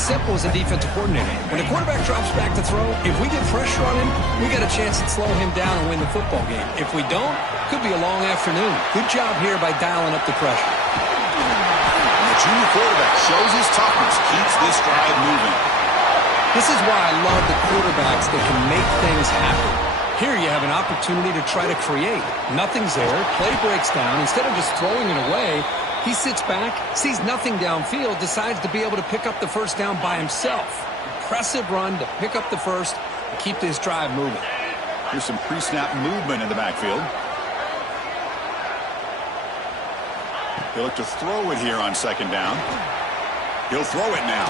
simple as a defensive coordinator. When the quarterback drops back to throw, if we get pressure on him, we got a chance to slow him down and win the football game. If we don't, could be a long afternoon. Good job here by dialing up the pressure. The junior quarterback shows his toughness, keeps this drive moving. This is why I love the quarterbacks that can make things happen. Here you have an opportunity to try to create. Nothing's there. Play breaks down. Instead of just throwing it away, he sits back, sees nothing downfield, decides to be able to pick up the first down by himself. Impressive run to pick up the first and keep this drive moving. Here's some pre-snap movement in the backfield. He'll look to throw it here on second down. He'll throw it now.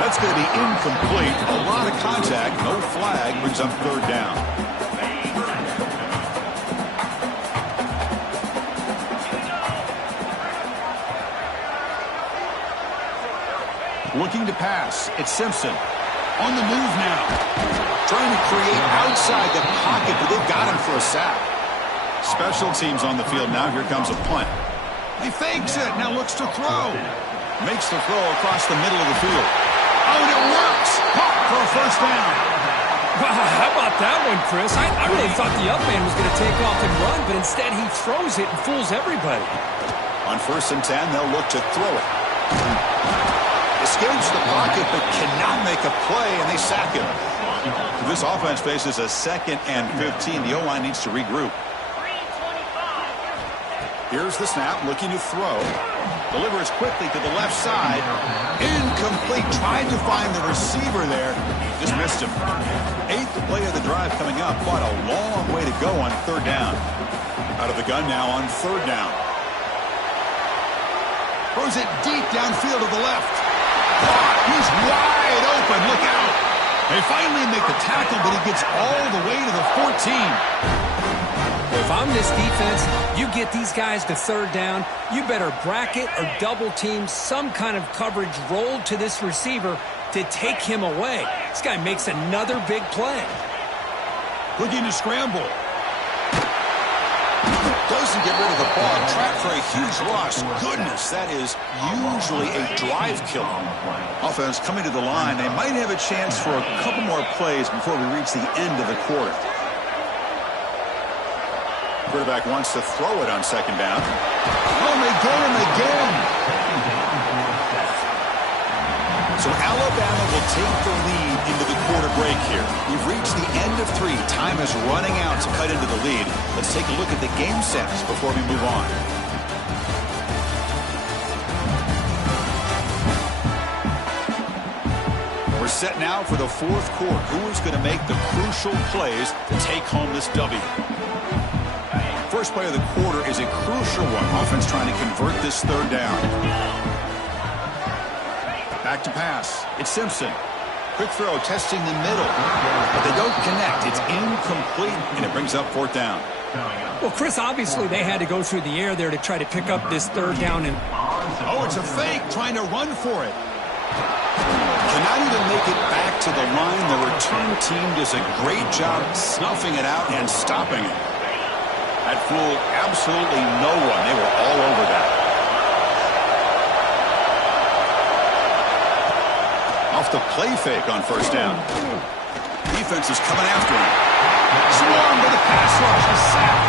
That's going to be incomplete. A lot of contact. No flag. Brings up third down. Looking to pass. It's Simpson. On the move now. Trying to create outside the pocket, but they've got him for a sack. Special teams on the field now. Here comes a punt. He fakes it. Now looks to throw. Makes the throw across the middle of the field. Oh, and it works. Pop for a first down. Wow, how about that one, Chris? I really thought the up man was going to take off and run, but instead he throws it and fools everybody. On 1st and 10, they'll look to throw it. Escapes the pocket, but cannot make a play, and they sack him. This offense faces a 2nd and 15. The O-line needs to regroup. Here's the snap, looking to throw. Delivers quickly to the left side. Incomplete. Tried to find the receiver there. Just missed him. 8th play of the drive coming up. Quite a long way to go on third down. Out of the gun now on third down. Throws it deep downfield to the left. He's wide open. Look out. They finally make the tackle, but he gets all the way to the 14. If I'm this defense, you get these guys to third down, you better bracket or double team some kind of coverage rolled to this receiver to take him away. This guy makes another big play. Looking to scramble. Doesn't get rid of the ball. Trapped for a huge loss. Goodness, that is usually a drive killer. Offense coming to the line. They might have a chance for a couple more plays before we reach the end of the quarter. Quarterback wants to throw it on second down. Oh, they get him again. So Alabama will take the lead into the quarter break here. We've reached the end of 3. Time is running out to cut into the lead. Let's take a look at the game sets before we move on. We're set now for the 4th quarter. Who is going to make the crucial plays to take home this W? First play of the quarter is a crucial one. Offense trying to convert this third down. Back to pass. It's Simpson. Quick throw, testing the middle. But they don't connect. It's incomplete, and it brings up 4th down. Well, Chris, obviously they had to go through the air there to try to pick up this third down. Oh, it's a fake, trying to run for it. Cannot even make it back to the line. The return team does a great job snuffing it out and stopping it. That fooled absolutely no one. They were all over that. Off the play fake on first down. Defense is coming after him. Swarmed by the pass rush. A sack.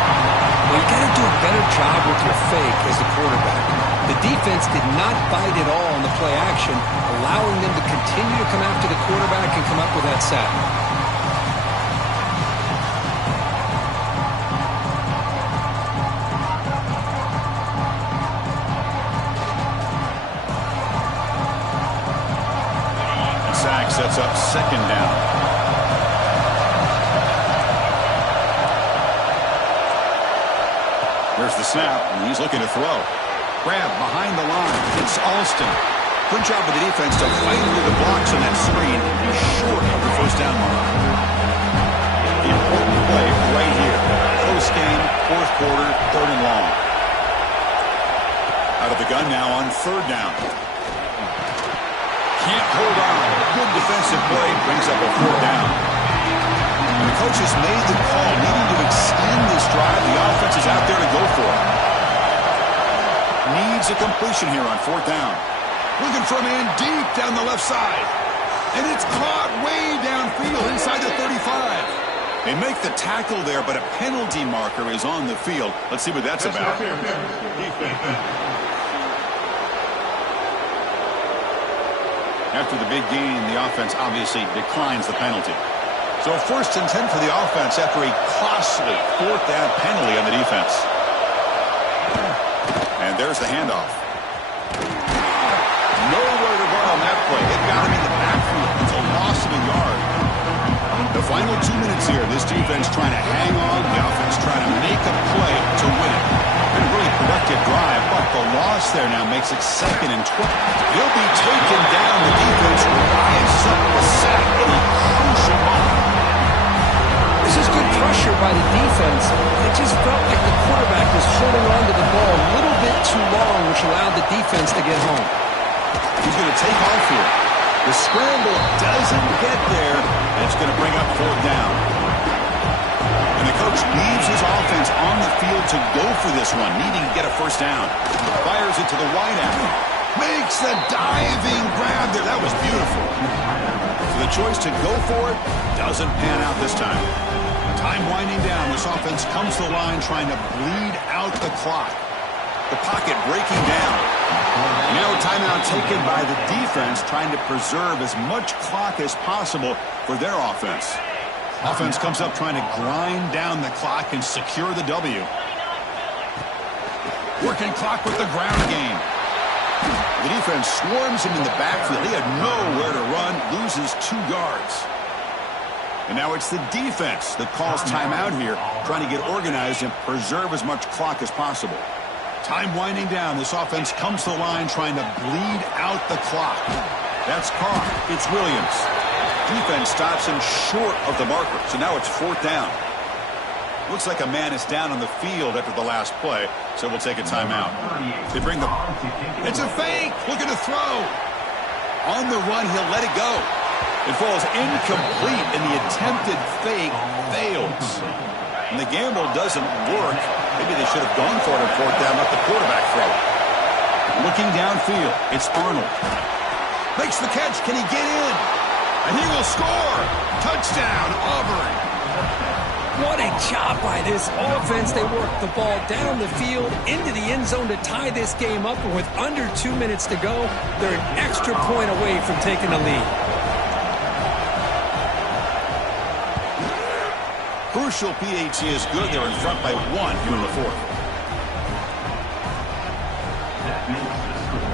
Well, you got to do a better job with your fake as the quarterback. The defense did not bite at all on the play action, allowing them to continue to come after the quarterback and come up with that sack. Sets up second down. There's the snap, and he's looking to throw. Grab behind the line. It's Alston. Good job of the defense to fight through the blocks on that screen. He's short of the first down mark. The important play right here. Close game, 4th quarter, 3rd and long. Out of the gun now on 3rd down. Can't hold on. Good defensive play brings up a 4th down. And the coach has made the call, needing to extend this drive. The offense is out there to go for it. Needs a completion here on 4th down. Looking for a man deep down the left side. And it's caught way downfield inside the 35. They make the tackle there, but a penalty marker is on the field. Let's see what that's about. After the big gain, the offense obviously declines the penalty. So 1st and 10 for the offense after a costly 4th down penalty on the defense. And there's the handoff. Nowhere to run on that play. It got him in the backfield. It's a loss of a yard. The final 2 minutes here, this defense trying to hang on, the offense trying to make a play to win it. Been a really productive drive, but the loss there now makes it 2nd and 12. He'll be taken down. The defense rises up the sack in a crucial moment. This is good pressure by the defense. It just felt like the quarterback was holding on to the ball a little bit too long, which allowed the defense to get home. He's going to take off here. The scramble doesn't get there, and it's going to bring up 4th down. And the coach leaves his offense on the field to go for this one, needing to get a 1st down. Fires it to the wideout. Makes a diving grab there. That was beautiful. So the choice to go for it doesn't pan out this time. Time winding down. This offense comes to the line trying to bleed out the clock. The pocket breaking down. Now a timeout taken by the defense trying to preserve as much clock as possible for their offense. Offense comes up trying to grind down the clock and secure the W. Working clock with the ground game. The defense swarms him in the backfield. He had nowhere to run, loses 2 yards. And now it's the defense that calls timeout here, trying to get organized and preserve as much clock as possible. Time winding down. This offense comes to the line trying to bleed out the clock. That's Carr. It's Williams. Defense stops him short of the marker. So now it's 4th down. Looks like a man is down on the field after the last play, so we'll take a timeout. They bring the... It's a fake! Looking to throw! On the run, he'll let it go. It falls incomplete, and the attempted fake fails. And the gamble doesn't work. Maybe they should have gone for it on 4th down, let the quarterback throw it. Looking downfield, it's Arnold. Makes the catch. Can he get in? And he will score. Touchdown, Auburn. What a job by this offense. They worked the ball down the field into the end zone to tie this game up. And with under 2 minutes to go, they're an extra point away from taking the lead. Crucial PAT is good. They're in front by 1 here in the 4th.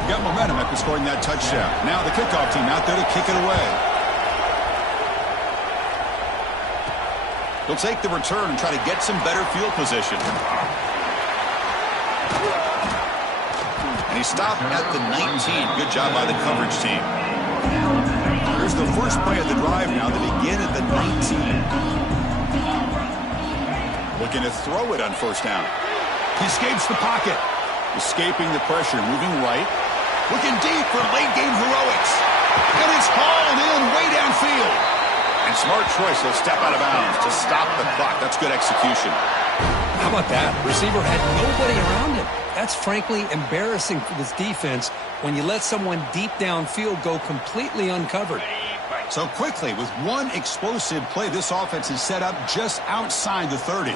Got momentum after scoring that touchdown. Now the kickoff team out there to kick it away. He'll take the return and try to get some better field position. And he stopped at the 19. Good job by the coverage team. Here's the first play of the drive now. They begin at the 19. Looking to throw it on 1st down. He escapes the pocket. Escaping the pressure, moving right. Looking deep for late-game heroics. And it's hauled in way downfield. And smart choice, he'll step out of bounds to stop the clock. That's good execution. How about that? Receiver had nobody around him. That's frankly embarrassing for this defense when you let someone deep downfield go completely uncovered. So quickly, with one explosive play, this offense is set up just outside the 30.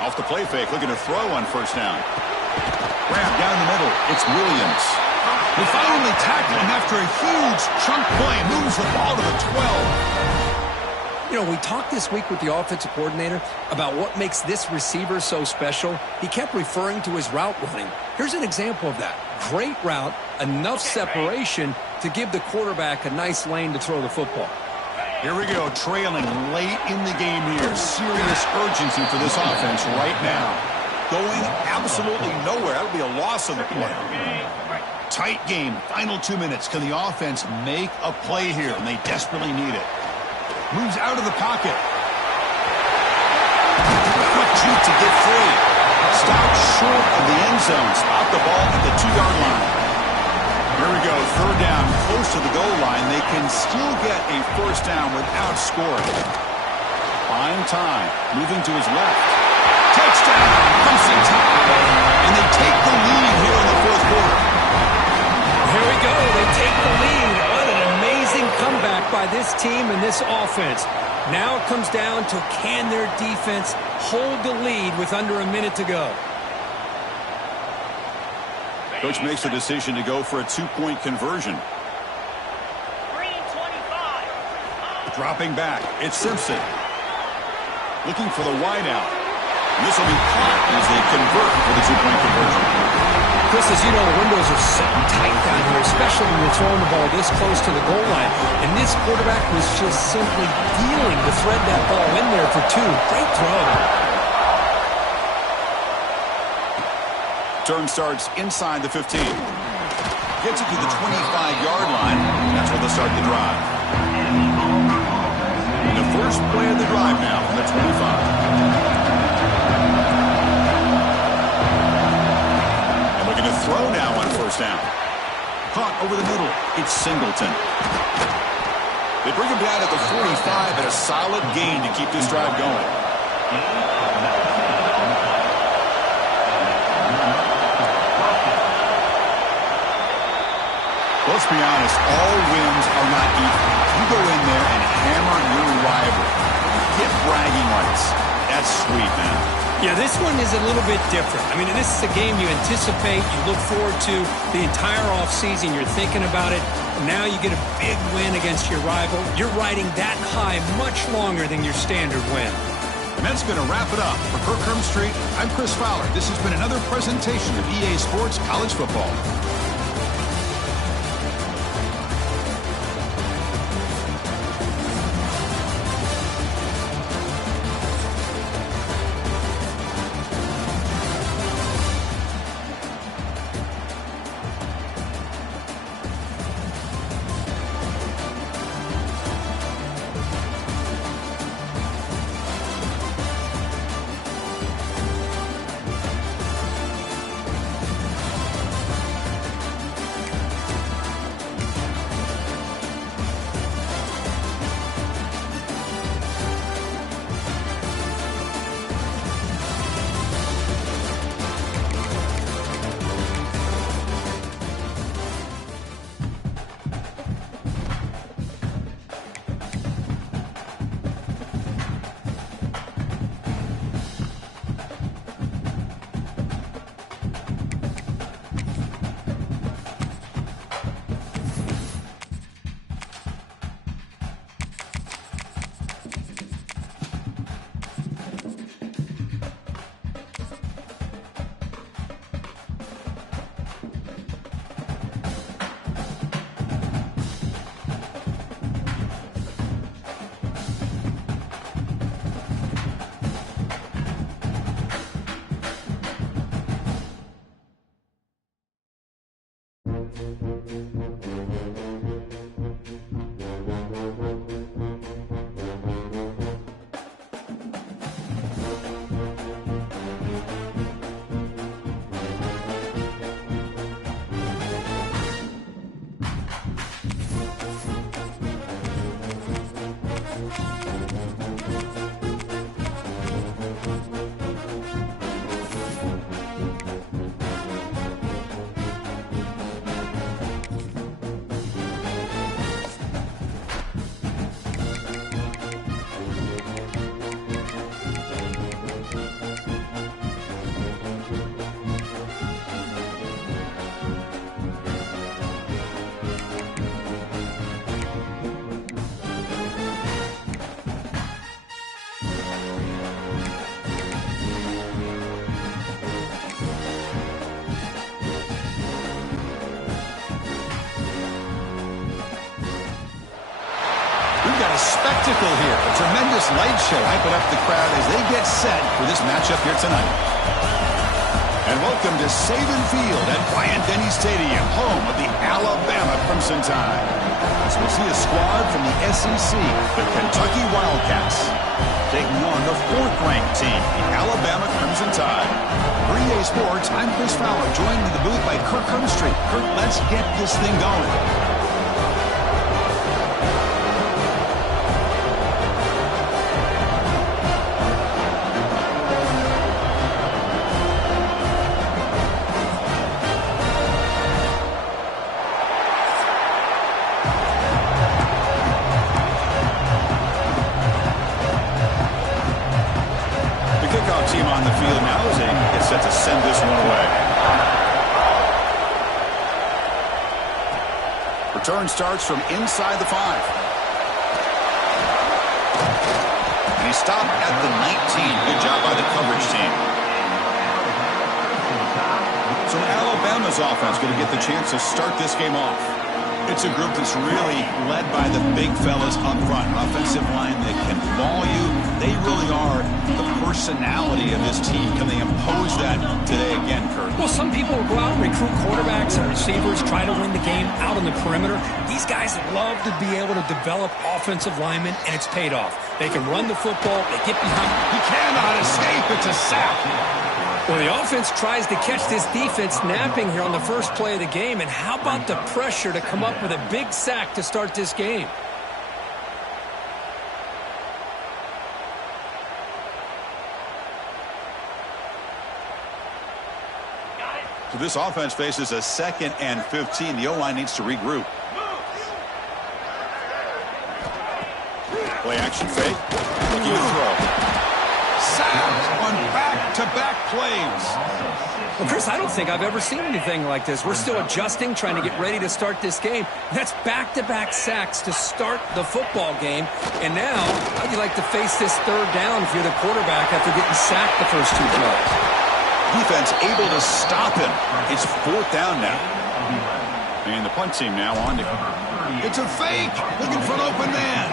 Off the play fake, looking to throw on 1st down. Grab down the middle. It's Williams. They finally tackle him after a huge chunk play. Moves the ball to the 12. You know, we talked this week with the offensive coordinator about what makes this receiver so special. He kept referring to his route running. Here's an example of that. Great route, enough separation to give the quarterback a nice lane to throw the football. Here we go, trailing late in the game here. Serious urgency for this offense right now. Going absolutely nowhere. That would be a loss of the play. Tight game, final 2 minutes. Can the offense make a play here? And they desperately need it. Moves out of the pocket. Quick juke to get free. Stopped short of the end zone. Spot the ball at the 2-yard line. Here we go, 3rd down, close to the goal line. They can still get a 1st down without scoring. Buying time, moving to his left. Touchdown, comes in time. And they take the lead here in the 4th quarter. Here we go. They take the lead. What an amazing comeback by this team and this offense. Now it comes down to can their defense hold the lead with under a minute to go. Coach makes a decision to go for a two-point conversion. Dropping back, it's Simpson. Looking for the wideout. This will be caught as they convert for the two-point conversion. Chris, as you know, the windows are so tight down here, especially when you're throwing the ball this close to the goal line. And this quarterback was just simply dealing to thread that ball in there for two. Great throw. Turn starts inside the 15. Gets it to the 25-yard line. That's where they'll start the drive. The first play of the drive now from the 25. To throw now on first down. Caught over the middle. It's Singleton. They bring him down at the 45 at a solid gain to keep this drive going. Let's be honest, all wins are not equal. You go in there and hammer your rival. Get bragging rights. That's sweet, man. Yeah, this one is a little bit different. I mean, this is a game you anticipate, you look forward to the entire offseason. You're thinking about it. And now you get a big win against your rival. You're riding that high much longer than your standard win. And that's going to wrap it up. For Kirk Street, I'm Chris Fowler. This has been another presentation of EA Sports College Football. Spectacle here. A tremendous light show hyping up the crowd as they get set for this matchup here tonight. And welcome to Saban Field at Bryant-Denny Stadium, home of the Alabama Crimson Tide. As we see a squad from the SEC, the Kentucky Wildcats, taking on the fourth-ranked team, the Alabama Crimson Tide. For EA Sports, I'm Chris Fowler, joined in the booth by Kirk Street. Kirk, let's get this thing going. Return starts from inside the 5. And he stopped at the 19. Good job by the coverage team. So Alabama's offense going to get the chance to start this game off. It's a group that's really led by the big fellas up front. Offensive line that can maul you. They really are the personality of this team. Can they impose that today again, Kurt? Well, some people will go out and recruit quarterbacks and receivers, try to win the game out on the perimeter. These guys love to be able to develop offensive linemen, and it's paid off. They can run the football. They get behind. He cannot escape. It's a sack. Well, the offense tries to catch this defense napping here on the first play of the game. And how about the pressure to come up with a big sack to start this game? So this offense faces a 2nd and 15. The O-line needs to regroup. Play action fake. Looking to throw. Sack on back-to-back plays. Well, Chris, I don't think I've ever seen anything like this. We're still adjusting, trying to get ready to start this game. That's back-to-back sacks to start the football game. And now, how'd you like to face this third down if you're the quarterback after getting sacked the first 2 plays? Defense able to stop him. It's 4th down now. And the punt team now on to. It's a fake. Looking for an open man.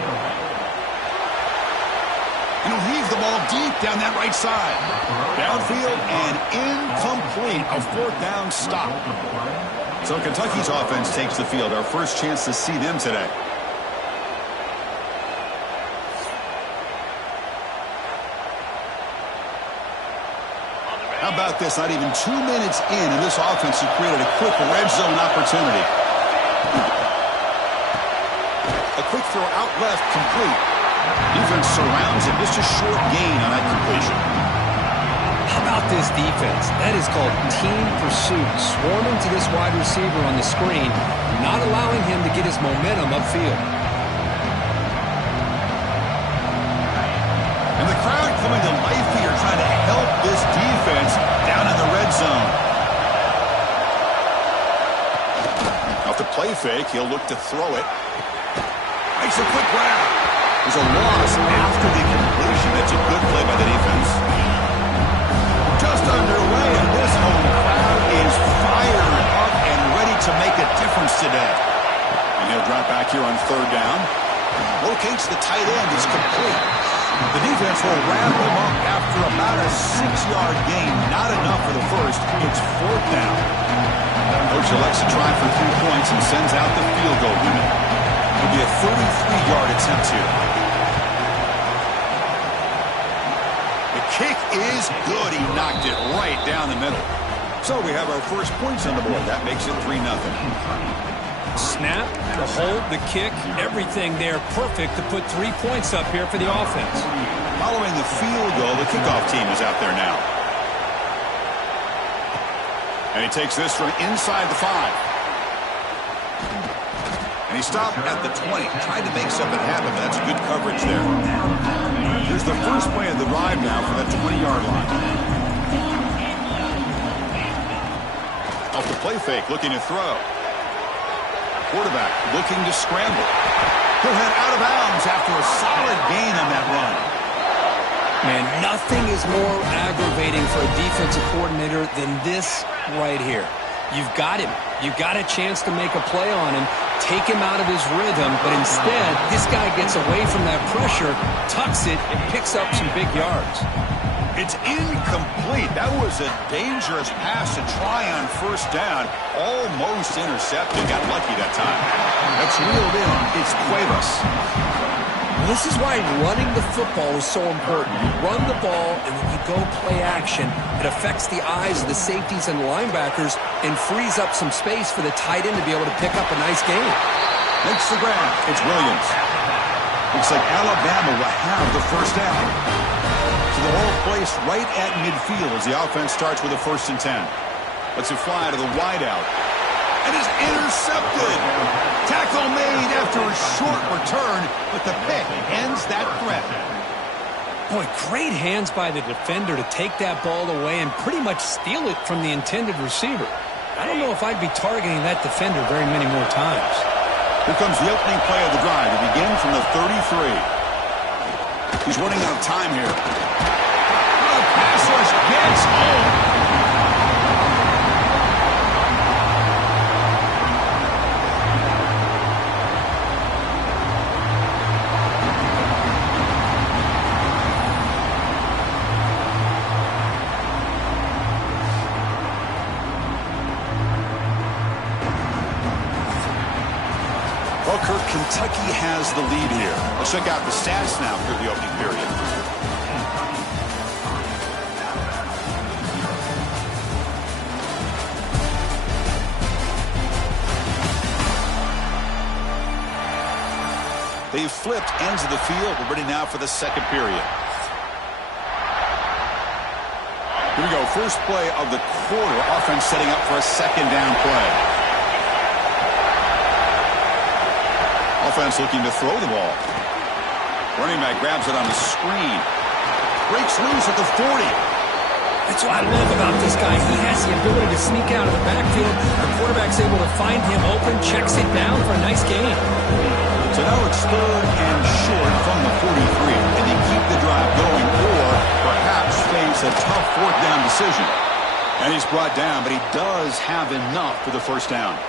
And he'll heave the ball deep down that right side. Downfield and incomplete. A 4th down stop. So Kentucky's offense takes the field. Our first chance to see them today. How about this? Not even 2 minutes in, and this offense has created a quick red zone opportunity. A quick throw out left, complete. Defense surrounds him. Just a short gain on that completion. How about this defense? That is called team pursuit. Swarming to this wide receiver on the screen, not allowing him to get his momentum upfield. And the crowd coming to life here, trying to help this defense down in the red zone. Off the play fake, he'll look to throw it. Makes a quick grab. There's a loss after the completion. That's a good play by the defense. Just underway, and this home crowd is fired up and ready to make a difference today. And he'll drop back here on 3rd down. Locates the tight end. It's complete. The defense will wrap him up after about a 6-yard gain. Not enough for the first. It's 4th down. Coach elects to try for 3 points and sends out the field goal unit. It'll be a 33-yard attempt here. The kick is good. He knocked it right down the middle. So we have our first points on the board. That makes it 3-0. Snap, the hold, the kick, everything there perfect to put 3 points up here for the offense. Following the field goal, the kickoff team is out there now. And he takes this from inside the 5. And he stopped at the 20. Tried to make something happen, but that's good coverage there. Here's the first play of the drive now for that 20-yard line. Off the play fake, looking to throw. Quarterback looking to scramble. He'll head out of bounds after a solid gain on that run. Man, nothing is more aggravating for a defensive coordinator than this right here. You've got him. You've got a chance to make a play on him, take him out of his rhythm, but instead, this guy gets away from that pressure, tucks it, and picks up some big yards. It's incomplete. That was a dangerous pass to try on 1st down. Almost intercepted. Got lucky that time. That's reeled in. It's Cuevas. This is why running the football is so important. You run the ball, and when you go play action, it affects the eyes of the safeties and linebackers and frees up some space for the tight end to be able to pick up a nice gain. Makes the grab. It's Williams. Looks like Alabama will have the 1st down. So the ball placed right at midfield as the offense starts with a 1st and 10. Lets it fly to the wideout. And is intercepted. Tackle made after a short return, but the pick ends that threat. Boy, great hands by the defender to take that ball away and pretty much steal it from the intended receiver. I don't know if I'd be targeting that defender very many more times. Here comes the opening play of the drive. It begins from the 33. He's running out of time here. Oh, the pass rush gets home. Well, Kirk, Kentucky has the lead here. Let's check out the stats now through the opening period. They've flipped ends of the field. We're ready now for the second period. Here we go. First play of the quarter. Offense setting up for a second down play. Offense looking to throw the ball. Running back grabs it on the screen. Breaks loose at the 40. That's what I love about this guy. He has the ability to sneak out of the backfield. The quarterback's able to find him open, checks it down for a nice gain. So now it's 3rd and short from the 43. Can they keep the drive going or perhaps face a tough 4th down decision? And he's brought down, but he does have enough for the first down.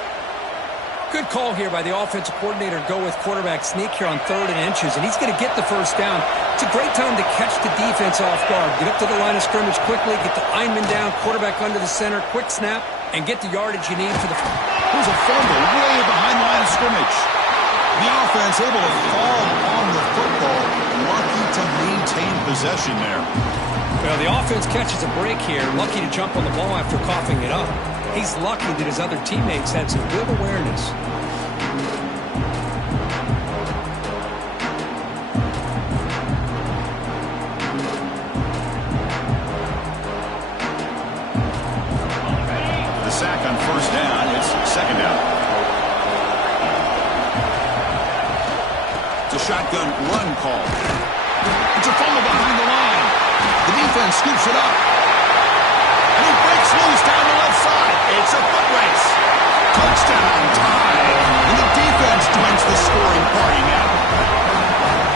Good call here by the offensive coordinator. Go with quarterback sneak here on 3rd and inches, and he's going to get the first down. It's a great time to catch the defense off guard. Get up to the line of scrimmage quickly, get the lineman down, quarterback under the center, quick snap, and get the yardage you need for the... Here's a fumble way behind the line of scrimmage. The offense able to fall on the football, lucky to maintain possession there. Well, the offense catches a break here, lucky to jump on the ball after coughing it up. He's lucky that his other teammates had some good awareness. The sack on first down. It's second down. It's a shotgun run call. It's a fumble behind the line. The defense scoops it up. And he breaks loose down the left side. It's a foot race. Touchdown tie. And the defense joins the scoring party now.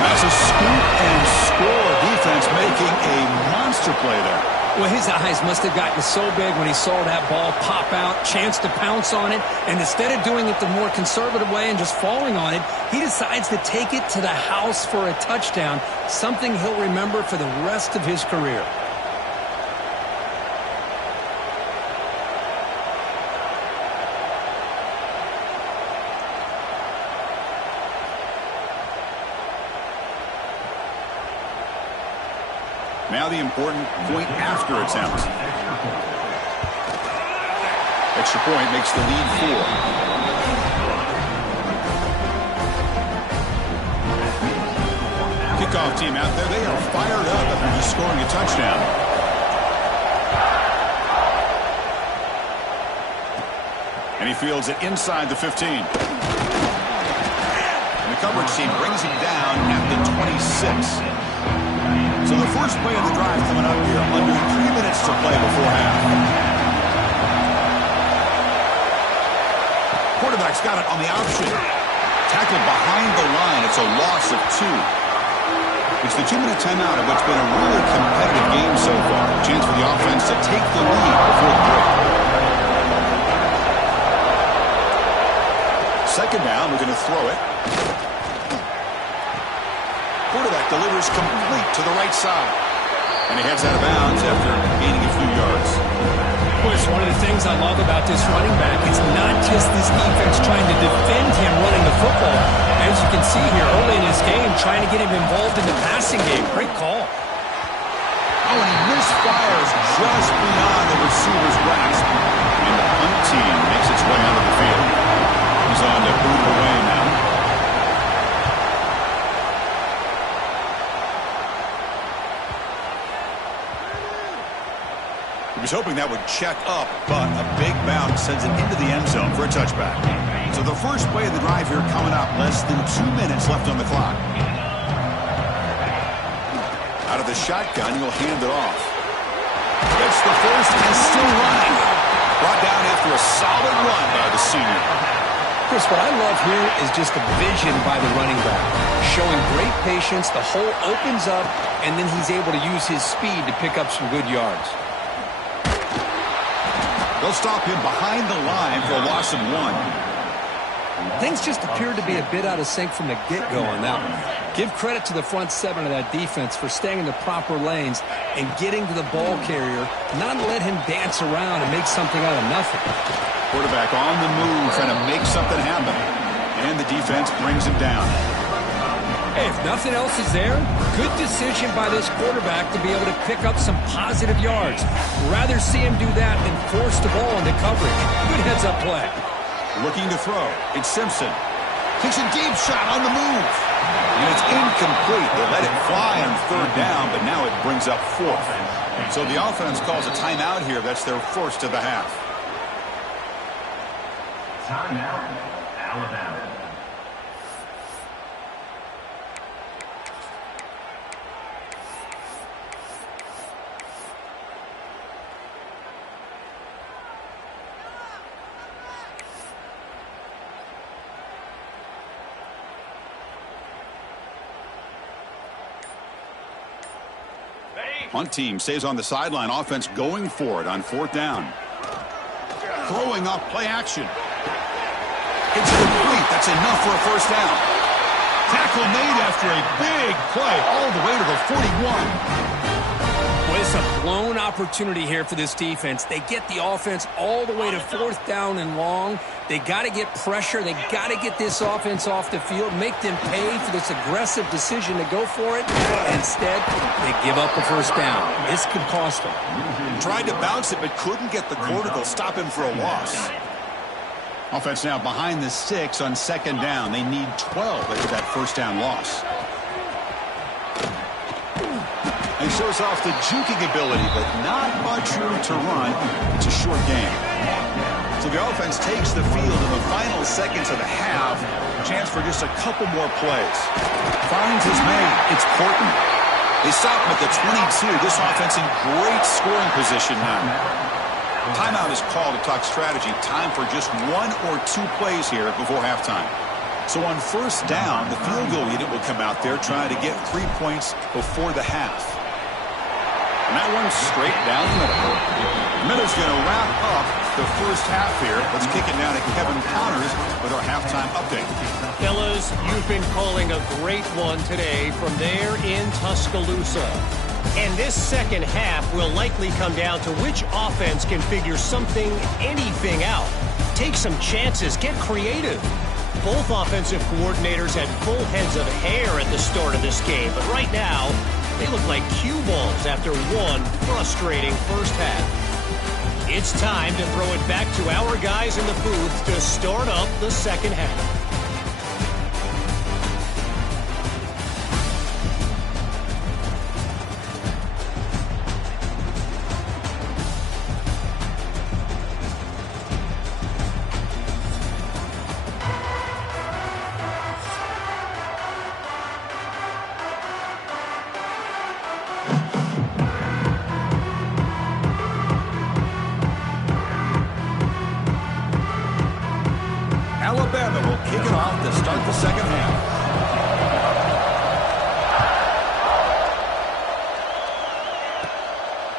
That's a scoop and score. Defense making a monster play there. Well, his eyes must have gotten so big when he saw that ball pop out, chance to pounce on it, and instead of doing it the more conservative way and just falling on it, he decides to take it to the house for a touchdown, something he'll remember for the rest of his career. Now the important point after attempt. Extra point makes the lead 4. Kickoff team out there. They are fired up after just scoring a touchdown. And he fields it inside the 15. And the coverage team brings him down at the 26. So the first play of the drive coming up here. Under 3 minutes to play before half. Quarterback's got it on the option. Tackled behind the line. It's a loss of 2. It's the 2-minute timeout of what's been a really competitive game so far. A chance for the offense to take the lead before the break. Second down, we're going to throw it. Quarterback delivers complete to the right side. And he heads out of bounds after gaining a few yards. Well, it's one of the things I love about this running back. It's not just this defense trying to defend him running the football. As you can see here early in this game, trying to get him involved in the passing game. Great call. Oh, and he misfires just beyond the receiver's grasp. And the punt team makes its way out of the field. He's on to boot it away now. He was hoping that would check up, but a big bounce sends it into the end zone for a touchback. So the first play of the drive here coming up, less than 2 minutes left on the clock. Out of the shotgun, he'll hand it off. Gets the first and still running. Brought down after a solid run by the senior. Chris, what I love here is just the vision by the running back. Showing great patience, the hole opens up, and then he's able to use his speed to pick up some good yards. They'll stop him behind the line for a loss of 1. Things just appeared to be a bit out of sync from the get-go on that one. Give credit to the front seven of that defense for staying in the proper lanes and getting to the ball carrier, not let him dance around and make something out of nothing. Quarterback on the move, trying to make something happen. And the defense brings him down. Hey, if nothing else is there, good decision by this quarterback to be able to pick up some positive yards. Rather see him do that than force the ball into coverage. Good heads-up play. Looking to throw. It's Simpson. Takes a deep shot on the move. And it's incomplete. They let it fly on 3rd down, but now it brings up 4th. So the offense calls a timeout here. That's their first of the half. Timeout, Alabama. Punt team stays on the sideline. Offense going for it on 4th down. Throwing up play action. It's complete. That's enough for a first down. Tackle made after a big play all the way to the 41. Well, it's a blown opportunity here for this defense. They get the offense all the way to 4th down and long. They got to get pressure. They got to get this offense off the field, make them pay for this aggressive decision to go for it. Instead, they give up the first down. This could cost them. Tried to bounce it, but couldn't get the quarter. They'll stop him for a loss. Offense now behind the 6 on 2nd down. They need 12 after that first down loss. And shows off the juking ability, but not much room to run. It's a short game. So the offense takes the field in the final seconds of the half. Chance for just a couple more plays. Finds his man. It's Portman. They stop him at the 22. This offense in great scoring position now. Timeout is called to talk strategy. Time for just 1 or 2 plays here before halftime. So on first down, the field goal unit will come out there trying to get 3 points before the half. And that one's straight down the middle. Miller's going to wrap up the first half here. Let's kick it down to Kevin Connors with our halftime update. Fellas, you've been calling a great one today from there in Tuscaloosa. And this second half will likely come down to which offense can figure something, anything out. Take some chances, get creative. Both offensive coordinators had full heads of hair at the start of this game, but right now, they look like cue balls after one frustrating first half. It's time to throw it back to our guys in the booth to start up the second half. Alabama will kick it off to start the second half.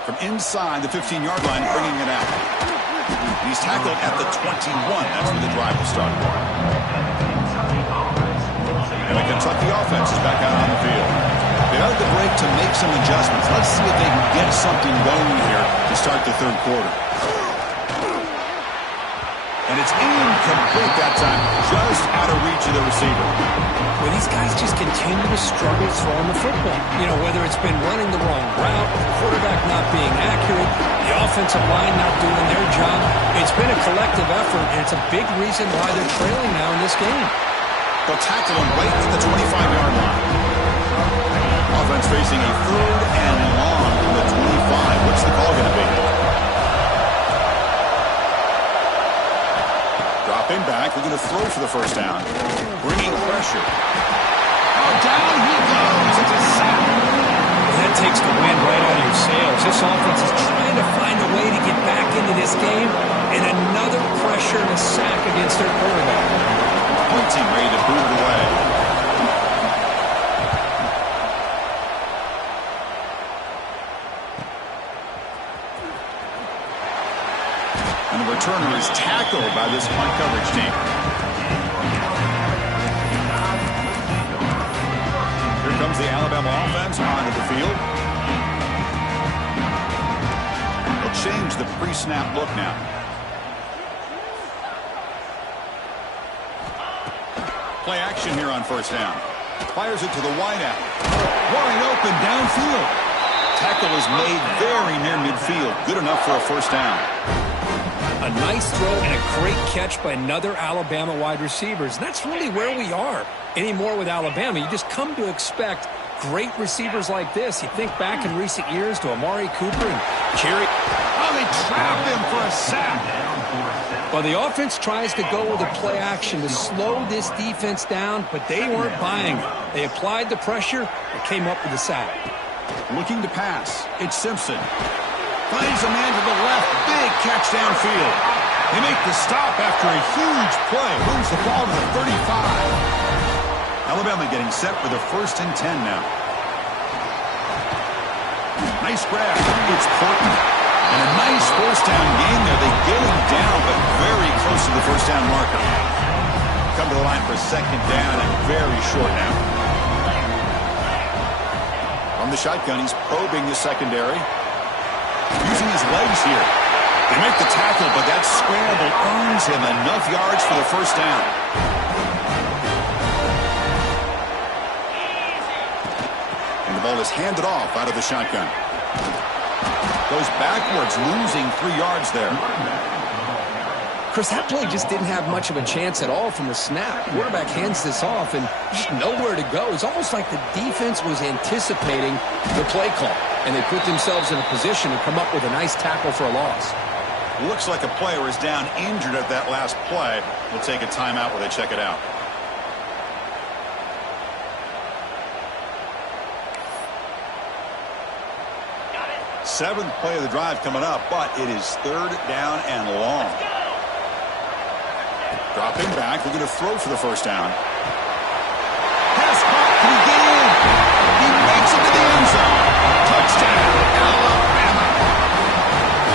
From inside the 15-yard line, bringing it out. He's tackled at the 21. That's where the drive will start. And the Kentucky offense is back out on the field. They out the break to make some adjustments. Let's see if they can get something going here to start the third quarter. And it's incomplete that time, just out of reach of the receiver. Well, these guys just continue to struggle throwing the football. You know, whether it's been running the wrong route, the quarterback not being accurate, the offensive line not doing their job. It's been a collective effort, and it's a big reason why they're trailing now in this game. They'll tackle him right at the 25-yard line. Offense facing a 3rd and long from the 25. What's the call going to be? Dropping back, we're going to throw for the first down. Bringing pressure. Oh, down he goes. It's a sack. Well, that takes the wind right out of your sails. This offense is trying to find a way to get back into this game, and another pressure and a sack against their quarterback. Point team ready to boot it away. And the returner is tackled by this punt coverage team. Here comes the Alabama offense onto the field. They'll change the pre-snap look now. Play action here on first down. Fires it to the wideout. Wide open downfield. Tackle is made very near midfield. Good enough for a first down. A nice throw and a great catch by another Alabama wide receivers. That's really where we are. Anymore with Alabama, you just come to expect great receivers like this. You think back in recent years to Amari Cooper and Jerry. Oh, they trapped him for a sack. Well, the offense tries to go with a play action to slow this defense down, but they weren't buying it. They applied the pressure and came up with the sack. Looking to pass. It's Simpson. Finds a man to the left. Big catch downfield. They make the stop after a huge play. Moves the ball to the 35. Alabama getting set for the 1st and 10 now. Nice grab. It's Portland. And a nice first down gain there. They get him down, but very close to the first down marker. Come to the line for 2nd down and very short now. From the shotgun, he's probing the secondary. Using his legs here. They make the tackle, but that scramble earns him enough yards for the first down. And the ball is handed off out of the shotgun. Goes backwards, losing 3 yards there. Chris, that play just didn't have much of a chance at all from the snap. Quarterback hands this off and just nowhere to go. It's almost like the defense was anticipating the play call, and they put themselves in a position to come up with a nice tackle for a loss. Looks like a player is down injured at that last play. We'll take a timeout while they check it out. Seventh play of the drive coming up, but it is 3rd down and long. Dropping back, looking to throw for the first down. Pass caught, can he get in? He makes it to the end zone. Touchdown, Alabama.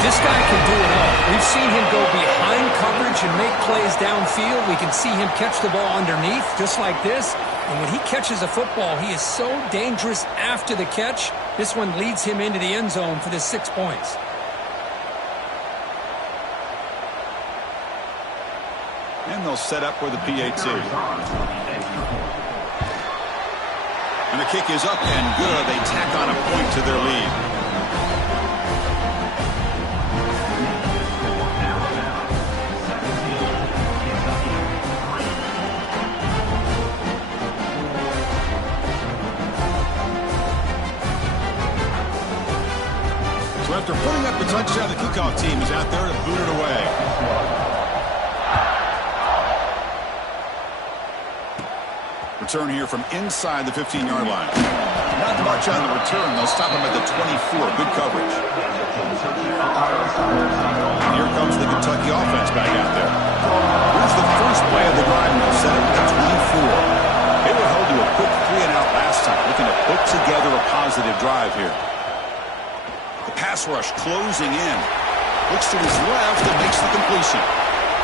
This guy can do it all. We've seen him go behind coverage and make plays downfield. We can see him catch the ball underneath, just like this. And when he catches a football, he is so dangerous after the catch. This one leads him into the end zone for the 6 points. And they'll set up for the PAT. And the kick is up and good. They tack on a point to their lead. So after putting up the touchdown, the kickoff team is out there to boot it away. Return here from inside the 15-yard line. Not much on the return. They'll stop him at the 24. Good coverage. And here comes the Kentucky offense back out there. Here's the first play of the drive, and they'll set it at the 24. They were held to a quick 3-and-out last time, looking to put together a positive drive here. The pass rush closing in. Looks to his left and makes the completion.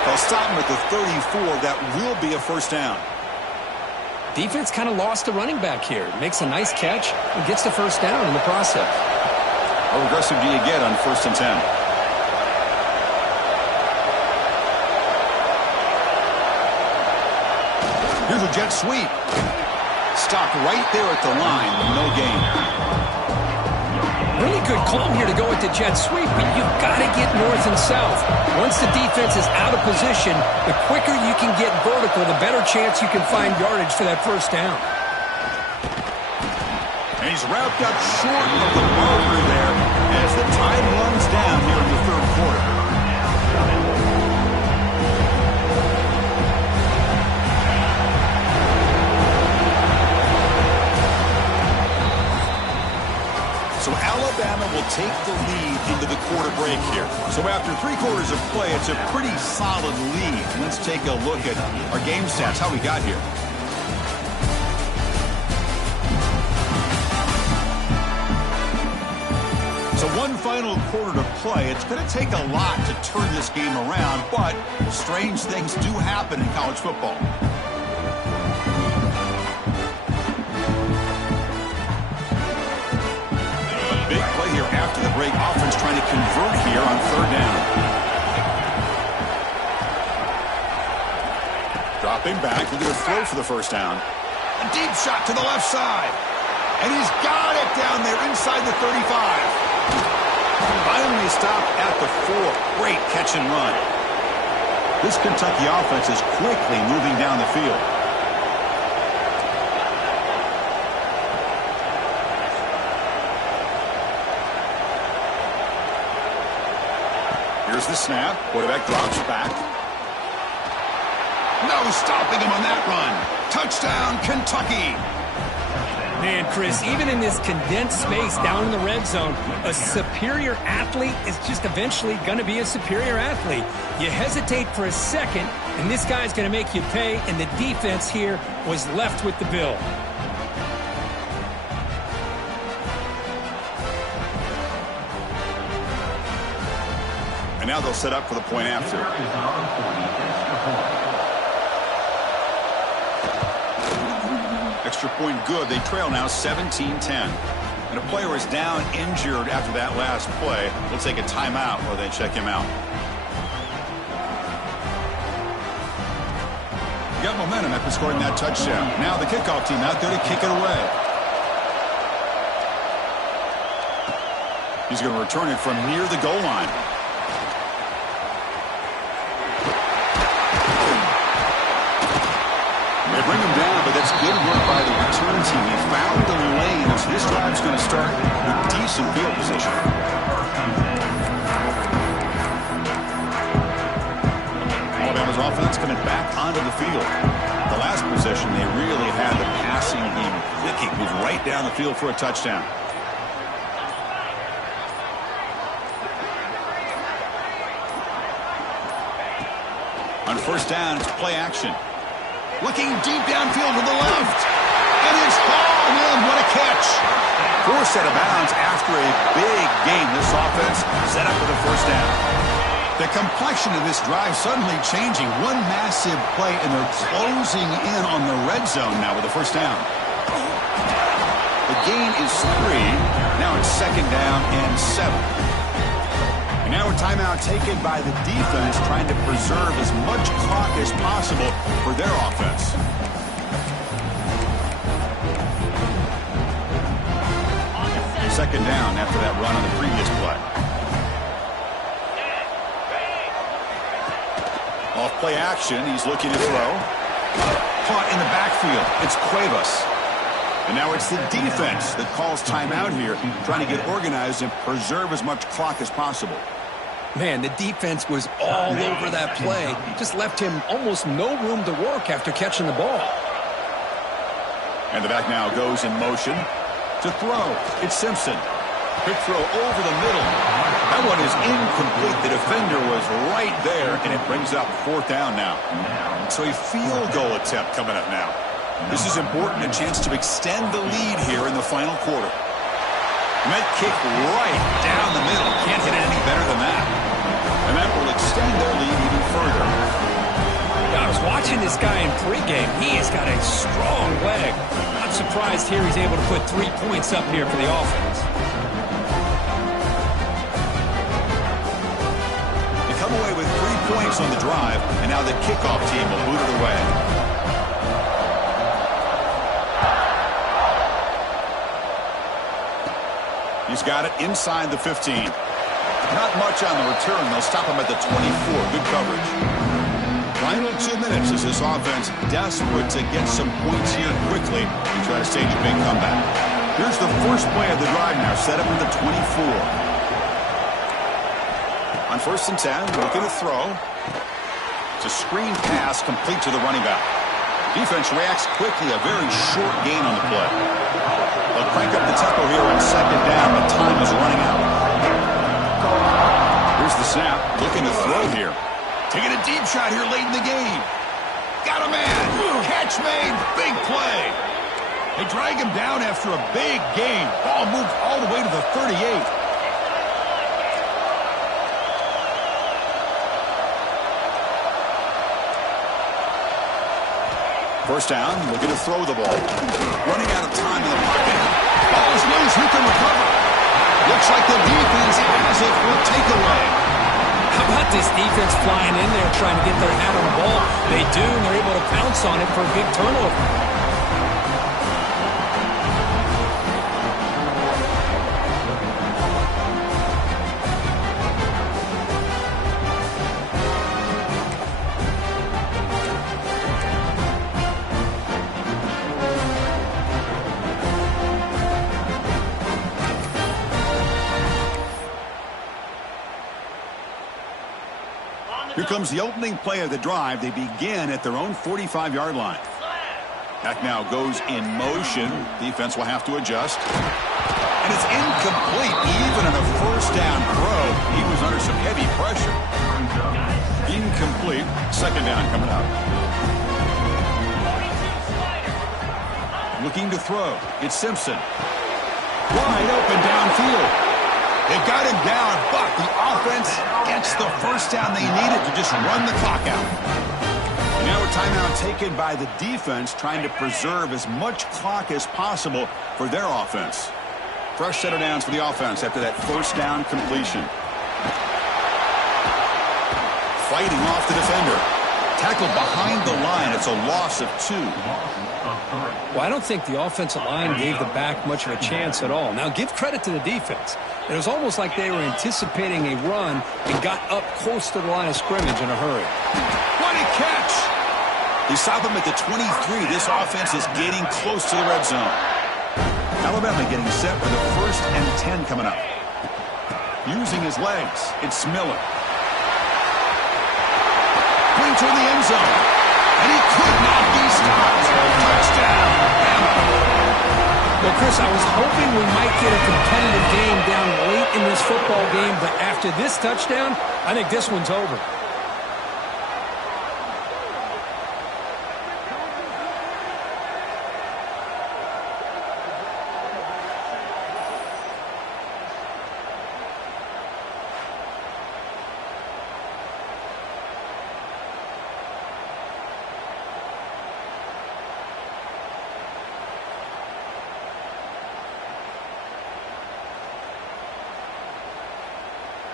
They'll stop him at the 34. That will be a first down. Defense kind of lost the running back here. Makes a nice catch and gets the first down in the process. How aggressive do you get on 1st and 10? Here's a jet sweep. Stopped right there at the line. No gain. Really good call here to go with the jet sweep, but you've got to get north and south. Once the defense is out of position, the quicker you can get vertical, the better chance you can find yardage for that first down. And he's wrapped up short of the marker there as the time runs down here in the 3rd quarter. So Alabama will take the lead into the quarter break here. So after 3 quarters of play, it's a pretty solid lead. Let's take a look at our game stats, how we got here. So one final quarter to play. It's going to take a lot to turn this game around, but strange things do happen in college football. Big play here after the break. Offense trying to convert here on 3rd down. Dropping back. We're going to throw for the 1st down. A deep shot to the left side. And he's got it down there inside the 35. Finally stopped at the 4. Great catch and run. This Kentucky offense is quickly moving down the field. Here's the snap. Quarterback drops back. No stopping him on that run. Touchdown, Kentucky. Man, Chris, even in this condensed space down in the red zone, a superior athlete is just eventually going to be a superior athlete. You hesitate for a second, and this guy's going to make you pay, and the defense here was left with the bill. And now they'll set up for the point after. Extra point good. They trail now 17-10. And a player is down injured after that last play. We'll take a timeout or they check him out. Got momentum after scoring that touchdown. Now the kickoff team out there to kick it away. He's going to return it from near the goal line. They bring him down, but that's good work by the return team. He found the lane, so this drive's going to start with decent field position. Alabama's offense coming back onto the field. The last possession, they really had the passing game clicking. Moved right down the field for a touchdown. On 1st down, it's play action. Looking deep downfield to the left. And it's hauled in. What a catch. Forced out of bounds after a big game. This offense set up for the 1st down. The complexion of this drive suddenly changing. One massive play, and they're closing in on the red zone now with the 1st down. The gain is 3. Now it's 2nd down and 7. And now a timeout taken by the defense, trying to preserve as much clock as possible for their offense. Second down after that run on the previous play. Off play action, he's looking to throw. Caught in the backfield. It's Cuevas. And now it's the defense that calls timeout here, trying to get organized and preserve as much clock as possible. Man, the defense was all over that play. Just left him almost no room to work after catching the ball. And the back now goes in motion to throw. It's Simpson. Quick throw over the middle. That one is incomplete. The defender was right there, and it brings up 4th down now. So a field goal attempt coming up now. This is important, a chance to extend the lead here in the final quarter. And that kick right down the middle. Can't hit it any better than that. And that will extend their lead even further. I was watching this guy in pregame. He has got a strong leg. I'm surprised here he's able to put 3 points up here for the offense. They come away with 3 points on the drive, and now the kickoff team will boot it away. He's got it inside the 15. Not much on the return. They'll stop him at the 24. Good coverage. Final 2 minutes as this offense desperate to get some points here quickly and try to stage a big comeback. Here's the first play of the drive now, set up at the 24. On 1st and 10, looking to throw. It's a screen pass complete to the running back. Defense reacts quickly. A very short gain on the play. They'll crank up the tempo here on second down, but time is running out. Here's the snap. Looking to throw here. Taking a deep shot here late in the game. Got a man. Catch made. Big play. They drag him down after a big gain. Ball moved all the way to the 38. First down, looking to throw the ball. Running out of time in the pocket. Ball is loose. Who can recover? Looks like the defense has it for a takeaway. How about this defense flying in there trying to get their hat on the ball? They do, and they're able to pounce on it for a big turnover. Here comes the opening play of the drive. They begin at their own 45-yard line. Back now goes in motion. Defense will have to adjust. And it's incomplete. Even on a first down throw, he was under some heavy pressure. Incomplete. Second down coming up. Looking to throw. It's Simpson. Wide open downfield. They've got him down, but the offense gets the first down they needed to just run the clock out. And now a timeout taken by the defense, trying to preserve as much clock as possible for their offense. Fresh set of downs for the offense after that first down completion. Fighting off the defender. Tackled behind the line. It's a loss of 2. Well, I don't think the offensive line gave the back much of a chance at all. Now, give credit to the defense. It was almost like they were anticipating a run and got up close to the line of scrimmage in a hurry. What a catch! They stop him at the 23. This offense is getting close to the red zone. Alabama getting set for the 1st and 10 coming up. Using his legs, it's Miller. Going toward the end zone. And he could not be stopped. Touchdown. Well, Chris, I was hoping we might get a competitive game down late in this football game, but after this touchdown, I think this one's over.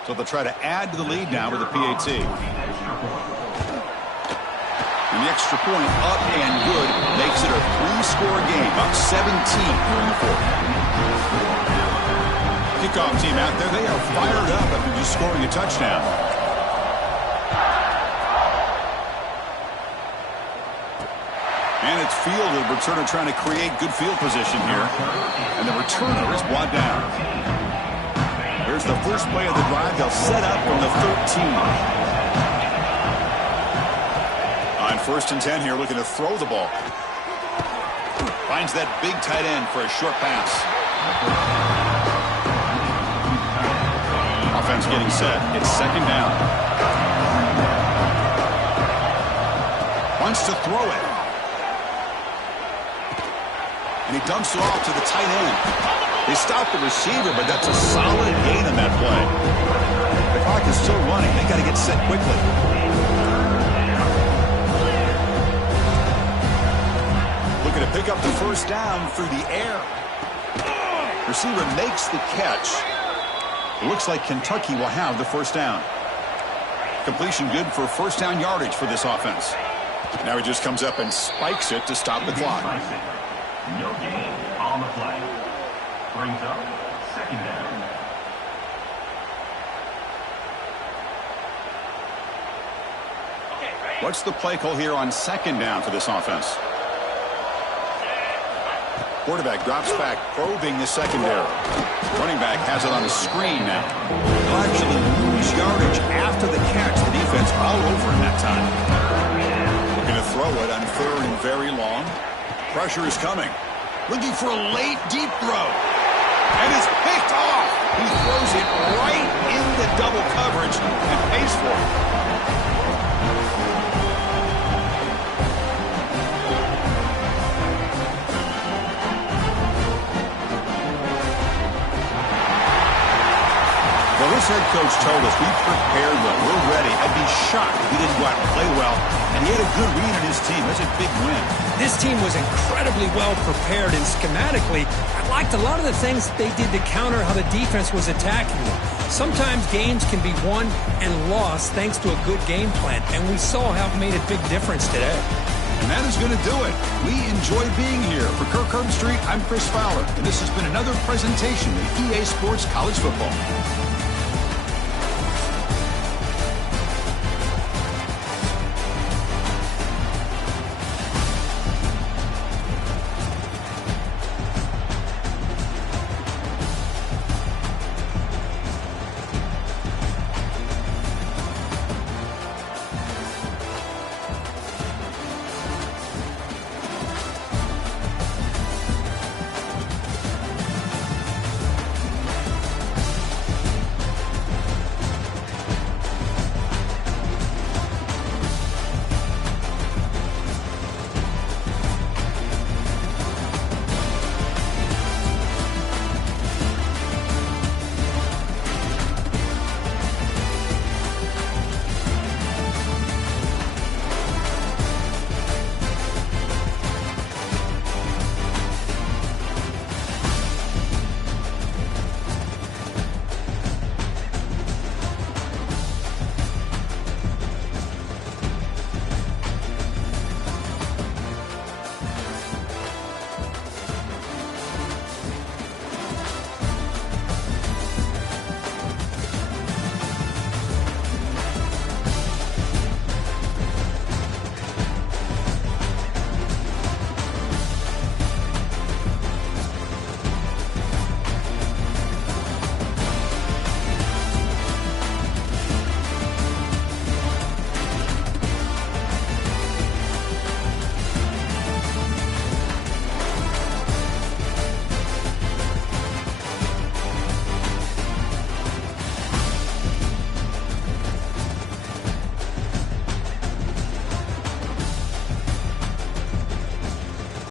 So they'll try to add to the lead now with a PAT. And the extra point up and good makes it a 3-score game, up 17 here in the 4th. Kickoff team out there, they are fired up after just scoring a touchdown. And it's field, the returner trying to create good field position here. And the returner is brought down. Here's the first play of the drive. They'll set up from the 13. On 1st and 10 here, looking to throw the ball. Finds that big tight end for a short pass. Offense getting set. It's second down. Wants to throw it. And he dumps it off to the tight end. They stop the receiver, but that's a solid gain on that play. The clock is still running. They got to get set quickly. Looking to pick up the first down through the air. Receiver makes the catch. It looks like Kentucky will have the first down. Completion good for first down yardage for this offense. Now he just comes up and spikes it to stop the clock. No gain on the play. Brings up second down. What's the play call here on second down for this offense? Quarterback drops back, probing the secondary. Running back has it on the screen now. He'll actually lose yardage after the catch. The defense all over him that time. Looking to throw throw it on 3rd and very long. Pressure is coming. Looking for a late, deep throw. And it's picked off. He throws it right in the double coverage and pays for it. Well, this head coach told us we prepared well. We're ready. I'd be shocked if we didn't go out and play well. And he had a good read on his team. That's a big win. This team was incredibly well prepared, and schematically, I liked a lot of the things they did to counter how the defense was attacking them. Sometimes games can be won and lost thanks to a good game plan, and we saw how it made a big difference today. And that is going to do it. We enjoy being here. For Kirk Herbstreit, I'm Chris Fowler, and this has been another presentation of EA Sports College Football.